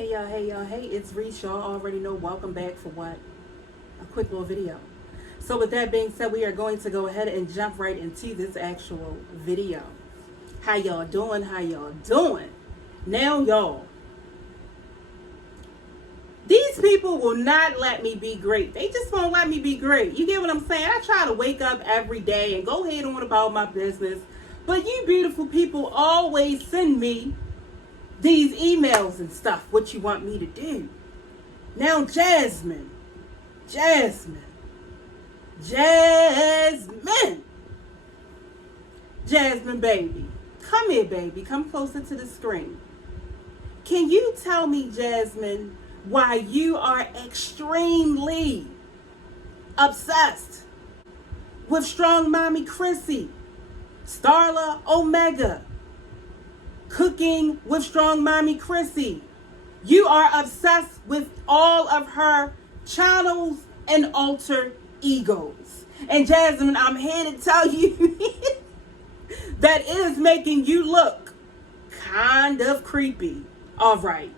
Hey y'all, hey, it's Reese. Y'all already know. Welcome back for what? A quick little video. So with that being said, we are going to go ahead and jump right into this actual video. How y'all doing? How y'all doing? Now y'all, these people will not let me be great. They just won't let me be great. You get what I'm saying? I try to wake up every day and go ahead on about my business. But you beautiful people always send me these emails and stuff, what you want me to do. Now, Jasmine, baby, come here, baby, come closer to the screen. Can you tell me, Jasmine, why you are extremely obsessed with Strongmommy Chrissy, Starla Omega, Cooking with Strongmommy Chrissy? You are obsessed with all of her channels and alter egos. And Jasmine, I'm here to tell you that it is making you look kind of creepy. All right.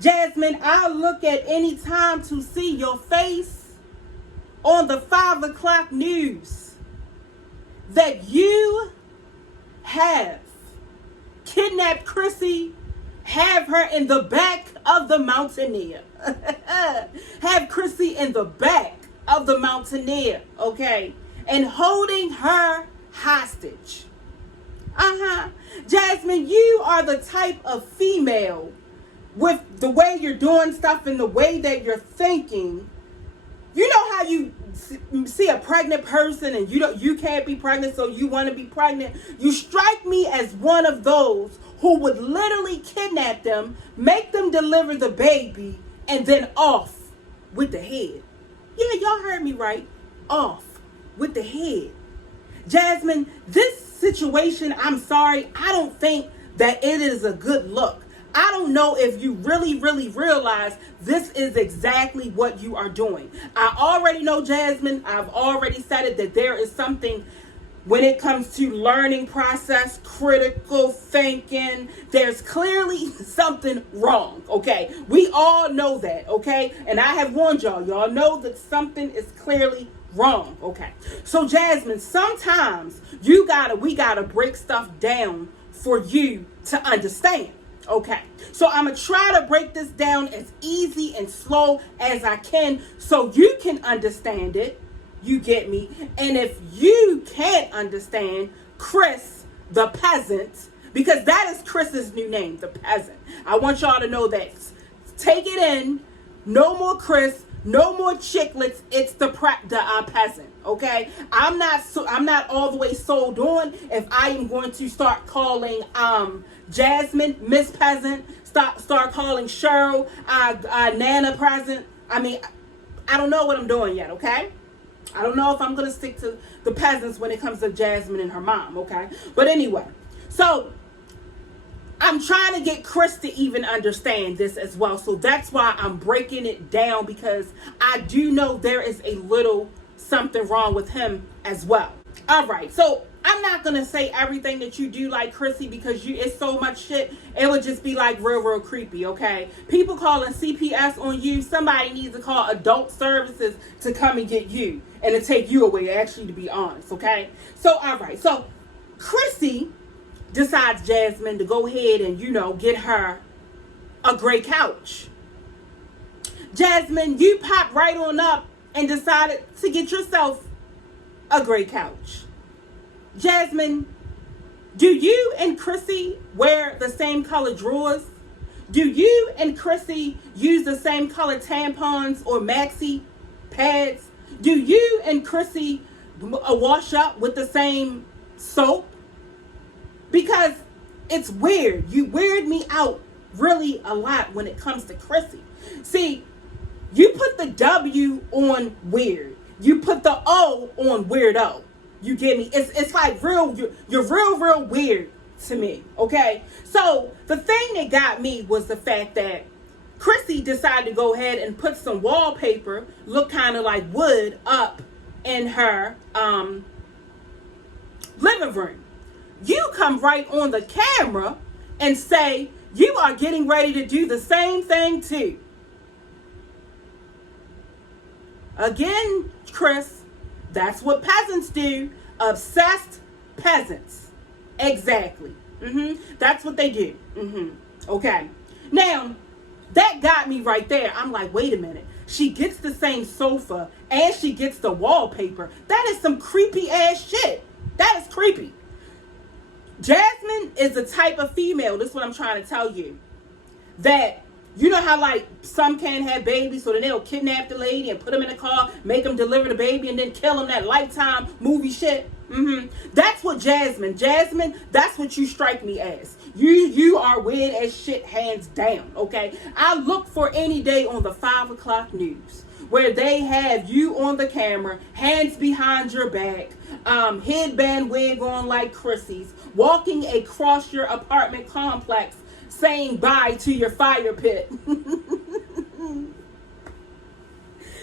Jasmine, I'll look at any time to see your face on the 5 o'clock news that you have kidnapped Chrissy, have her in the back of the Mountaineer. Have Chrissy in the back of the Mountaineer, okay? And holding her hostage. Jasmine, you are the type of female, with the way you're doing stuff and the way that you're thinking. You know how you see a pregnant person and you can't be pregnant, so you want to be pregnant? You strike me as one of those who would literally kidnap them, make them deliver the baby, and then off with the head. Yeah, y'all heard me right. Off with the head. Jasmine, this situation, I'm sorry, I don't think that it is a good look. I don't know if you really realize this is exactly what you are doing. I already know, Jasmine, I've already said it, that there is something when it comes to learning process, critical thinking. There's clearly something wrong, okay? We all know that, okay? And I have warned y'all. Y'all know that something is clearly wrong, okay? So, Jasmine, sometimes we gotta break stuff down for you to understand. Okay, so I'm going to try to break this down as easy and slow as I can so you can understand it. You get me? And if you can't understand Chris the peasant, because that is Chris's new name, the peasant. I want y'all to know that. Take it in. No more Chris. No more chiclets. It's the peasant. Okay, I'm not all the way sold on if I am going to start calling Jasmine Miss Peasant, start calling Cheryl Nana Present. I mean, I don't know what I'm doing yet. Okay, I don't know if I'm gonna stick to the peasants when it comes to Jasmine and her mom. Okay, but anyway, so I'm trying to get Chris to even understand this as well. So that's why I'm breaking it down, because I do know there is a little something wrong with him as well. All right, so I'm not gonna say everything that you do like Chrissy, because it's so much shit. It would just be like real creepy. Okay, people calling CPS on you. Somebody needs to call adult services to come and get you and to take you away, actually, to be honest. Okay, so all right, so Chrissy decides, Jasmine, to go ahead and get her a gray couch. Jasmine, you pop right on up and decided to get yourself a gray couch. Jasmine, do you and Chrissy wear the same color drawers? Do you and Chrissy use the same color tampons or maxi pads? Do you and Chrissy wash up with the same soap? Because it's weird. You weird me out really a lot when it comes to Chrissy. See, you put the W on weird. You put the O on weirdo. You get me? It's like you're real weird to me, okay? So the thing that got me was the fact that Chrissy decided to go ahead and put some wallpaper, look kind of like wood, up in her living room. You come right on the camera and say you are getting ready to do the same thing too. Again, Chris, that's what peasants do. Obsessed peasants. Exactly. That's what they do. Okay. Now, that got me right there. I'm like, wait a minute. She gets the same sofa and she gets the wallpaper. That is some creepy ass shit. That is creepy. Jasmine is the type of female, this is what I'm trying to tell you, that you know how like some can't have babies, so then they'll kidnap the lady and put them in a car, make them deliver the baby, and then kill them, that Lifetime movie shit. That's what Jasmine, that's what you strike me as. You are weird as shit, hands down, okay? I look for any day on the 5 o'clock news where they have you on the camera, hands behind your back, headband wig on like Chrissy's, walking across your apartment complex saying bye to your fire pit.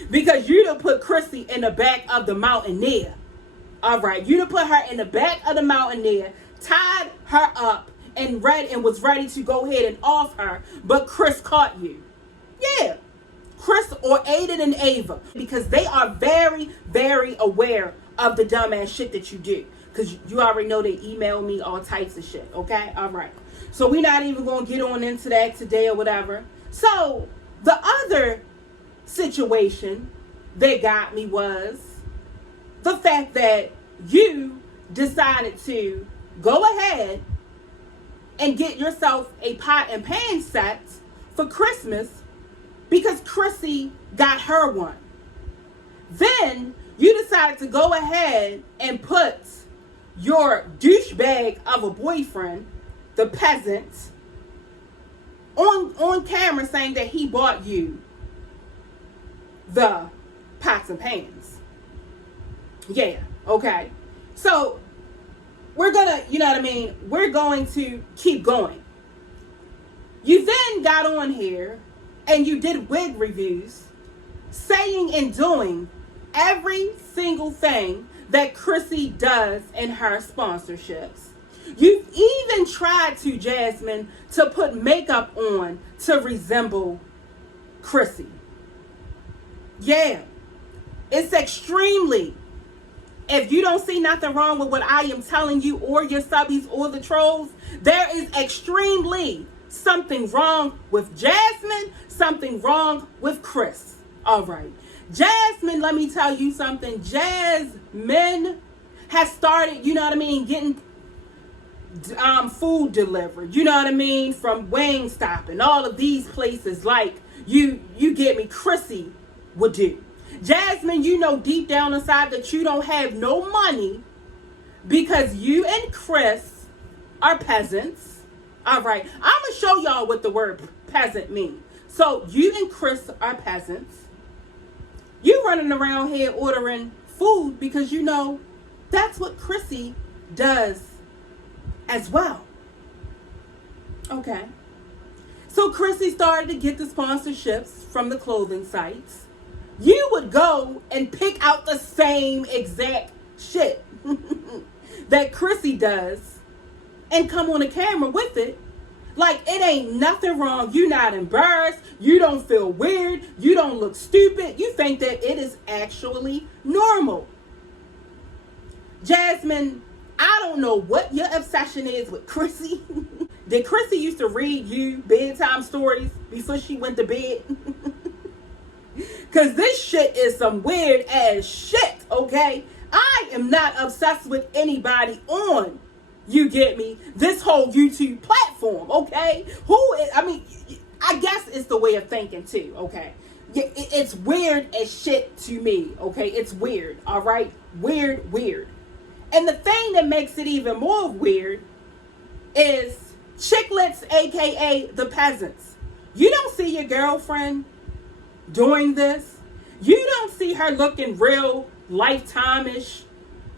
Because you done put Chrissy in the back of the Mountaineer. All right, you done put her in the back of the Mountaineer, tied her up, and was ready to go ahead and off her, but Chris caught you. Yeah. Chris or Aiden and Ava, because they are very, very aware of the dumbass shit that you do. Because you already know they email me all types of shit, okay? All right. So we're not even going to get on into that today or whatever. So the other situation that got me was the fact that you decided to go ahead and get yourself a pot and pan set for Christmas because Chrissy got her one. Then you decided to go ahead and put your douchebag of a boyfriend, the peasant, on camera saying that he bought you the pots and pans. Yeah, okay. So we're gonna, you know what I mean? We're going to keep going. You then got on here and you did wig reviews saying and doing every single thing that Chrissy does in her sponsorships. You've even tried to, Jasmine, to put makeup on to resemble Chrissy. Yeah. It's extremely, if you don't see nothing wrong with what I am telling you or your subbies or the trolls, there is extremely something wrong with Jasmine, something wrong with Chris. All right. Jasmine, let me tell you something. Jasmine has started, you know what I mean, getting food delivered, you know what I mean, from Wingstop and all of these places like you get me, Chrissy would do. Jasmine, you know deep down inside that you don't have no money because you and Chris are peasants. All right, I'm going to show y'all what the word peasant means. So you and Chris are peasants. You running around here ordering food because you know that's what Chrissy does as well. Okay. So Chrissy started to get the sponsorships from the clothing sites. You would go and pick out the same exact shit that Chrissy does and come on the camera with it. Like it ain't nothing wrong. You're not embarrassed. You don't feel weird. You don't look stupid. You think that it is actually normal. Jasmine, I don't know what your obsession is with Chrissy. Did Chrissy used to read you bedtime stories before she went to bed? Because this shit is some weird ass shit, okay? I am not obsessed with anybody on, you get me, this whole YouTube platform, okay? I guess it's the way of thinking too, okay? It's weird as shit to me, okay? It's weird, all right? Weird. And the thing that makes it even more weird is Chicklets, aka the peasants. You don't see your girlfriend doing this. You don't see her looking real Lifetime-ish.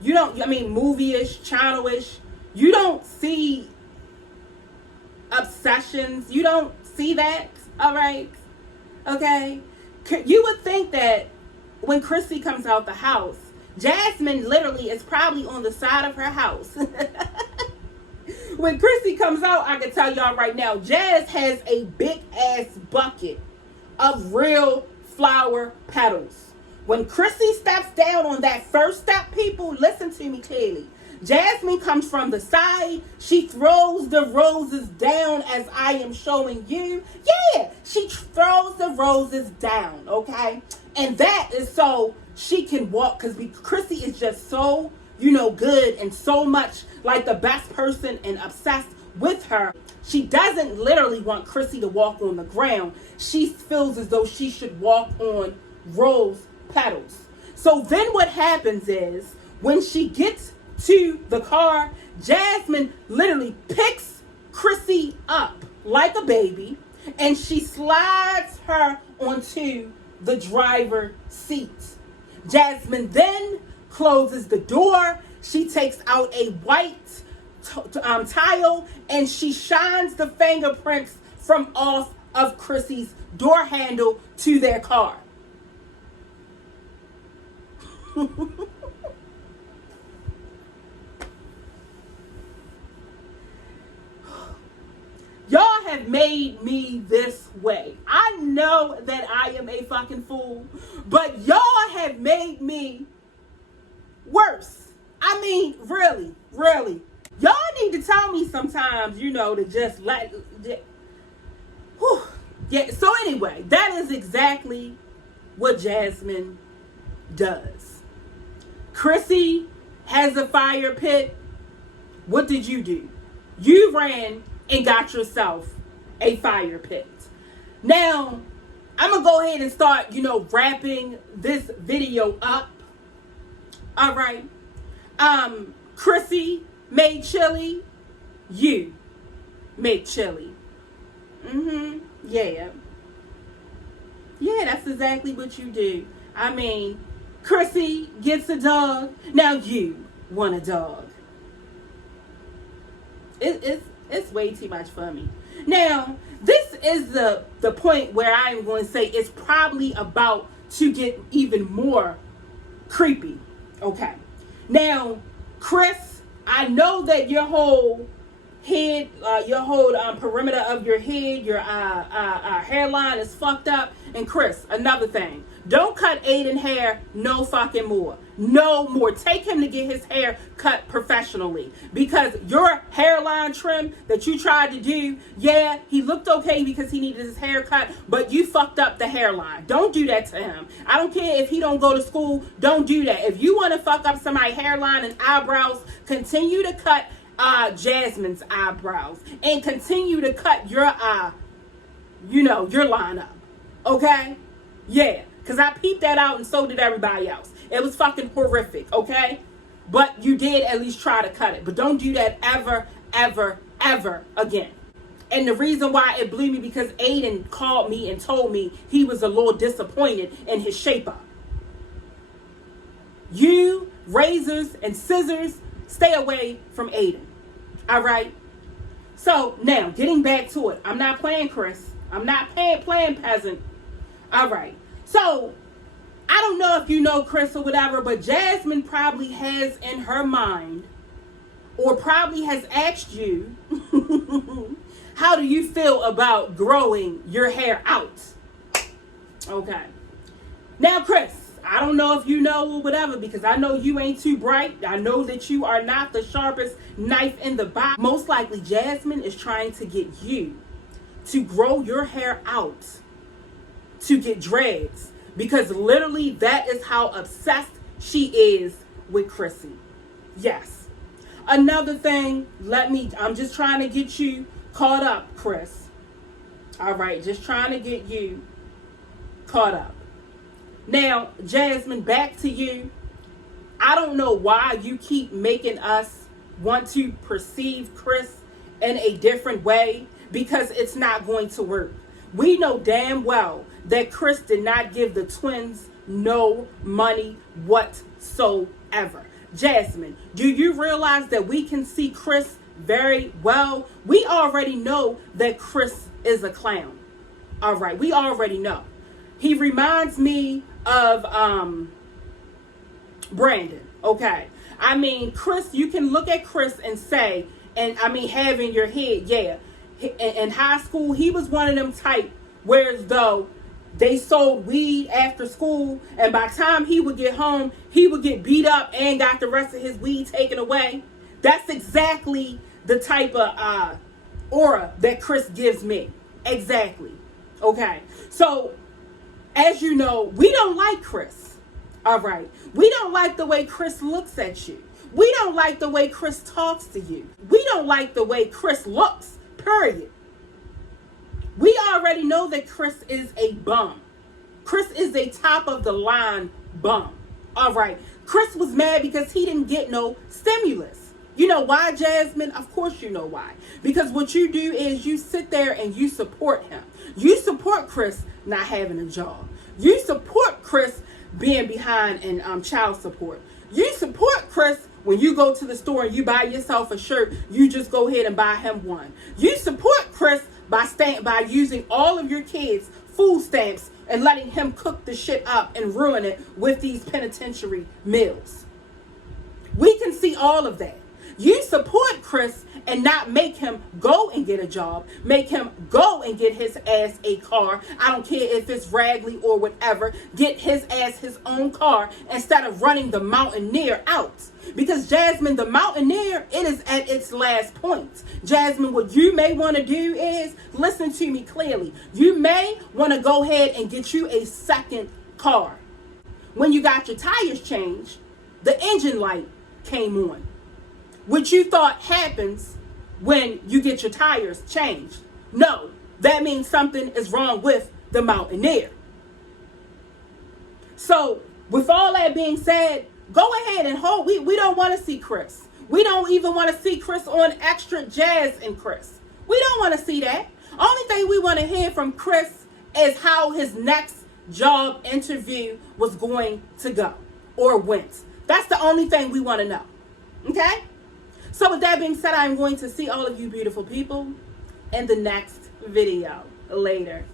Movie-ish, channel-ish. You don't see obsessions. You don't see that, all right? Okay? You would think that when Chrissy comes out the house, Jasmine literally is probably on the side of her house when Chrissy comes out, I can tell y'all right now, Jazz has a big ass bucket of real flower petals. When Chrissy steps down on that first step, people, listen to me clearly. Jasmine comes from the side. She throws the roses down as I am showing you. Yeah, she throws the roses down, okay? And that is so she can walk, because Chrissy is just so, good and so much like the best person and obsessed with her. She doesn't literally want Chrissy to walk on the ground. She feels as though she should walk on rose petals. So then what happens is, when she gets to the car, Jasmine literally picks Chrissy up like a baby and she slides her onto the driver's seat. Jasmine then closes the door. She takes out a white tile and she shines the fingerprints from off of Chrissy's door handle to their car. Y'all have made me this way. I know that I am a fucking fool, but y'all have made me worse. I mean, really, really. Y'all need to tell me sometimes, to just let... Whew. Yeah, so anyway, that is exactly what Jasmine does. Chrissy has a fire pit. What did you do? You ran and got yourself a fire pit. Now, I'm going to go ahead and start, wrapping this video up. All right. Chrissy made chili. You made chili. Yeah. Yeah, that's exactly what you do. I mean, Chrissy gets a dog. Now you want a dog. It's way too much for me. Now, this is the point where I'm going to say it's probably about to get even more creepy. Okay. Now, Chris, I know that your whole head, perimeter of your head, your hairline is fucked up. And Chris, another thing. Don't cut Aiden hair no fucking more. No more. Take him to get his hair cut professionally. Because your hairline trim that you tried to do, yeah, he looked okay because he needed his hair cut, but you fucked up the hairline. Don't do that to him. I don't care if he don't go to school. Don't do that. If you want to fuck up somebody's hairline and eyebrows, continue to cut Jasmine's eyebrows. And continue to cut your your line up. Okay? Yeah. Because I peeped that out and so did everybody else. It was fucking horrific, okay? But you did at least try to cut it. But don't do that ever, ever, ever again. And the reason why it blew me because Aiden called me and told me he was a little disappointed in his shape up. You, razors and scissors, stay away from Aiden. All right? So now, getting back to it. I'm not playing Chris. I'm not playing peasant. All right. So, I don't know if you know Chris or whatever, but Jasmine probably has in her mind, or probably has asked you, how do you feel about growing your hair out? Okay. Now, Chris, I don't know if you know or whatever, because I know you ain't too bright. I know that you are not the sharpest knife in the box. Most likely, Jasmine is trying to get you to grow your hair out, to get dreads, because literally that is how obsessed she is with Chrissy. Yes. Another thing, I'm just trying to get you caught up, Chris. All right, just trying to get you caught up. Now, Jasmine, back to you. I don't know why you keep making us want to perceive Chris in a different way, because it's not going to work. We know damn well that Chris did not give the twins no money whatsoever. Jasmine, do you realize that we can see Chris very well? We already know that Chris is a clown. All right, we already know. He reminds me of Brandon. Okay. I mean, Chris, you can look at Chris and say, And I mean, having your head, yeah. In high school, he was one of them type, whereas though they sold weed after school, and by the time he would get home, he would get beat up and got the rest of his weed taken away. That's exactly the type of aura that Chris gives me. Exactly. Okay. So, as you know, we don't like Chris. All right. We don't like the way Chris looks at you. We don't like the way Chris talks to you. We don't like the way Chris looks, period. We already know that Chris is a bum. Chris is a top of the line bum. All right. Chris was mad because he didn't get no stimulus. You know why, Jasmine? Of course you know why. Because what you do is you sit there and you support him. You support Chris not having a job. You support Chris being behind in child support. You support Chris when you go to the store and you buy yourself a shirt, you just go ahead and buy him one. You support Chris by using all of your kids' food stamps and letting him cook the shit up and ruin it with these penitentiary meals. We can see all of that. You support Chris and not make him go and get a job. Make him go and get his ass a car. I don't care if it's Ragley or whatever. Get his ass his own car instead of running the Mountaineer out. Because Jasmine, the Mountaineer, it is at its last point. Jasmine, what you may want to do is, listen to me clearly. You may want to go ahead and get you a second car. When you got your tires changed, the engine light came on. What you thought happens when you get your tires changed. No, that means something is wrong with the Mountaineer. So, with all that being said, go ahead and hold. We don't want to see Chris. We don't even want to see Chris on Extra Jazz and Chris. We don't want to see that. Only thing we want to hear from Chris is how his next job interview was going to go or went. That's the only thing we want to know. Okay? So with that being said, I'm going to see all of you beautiful people in the next video. Later.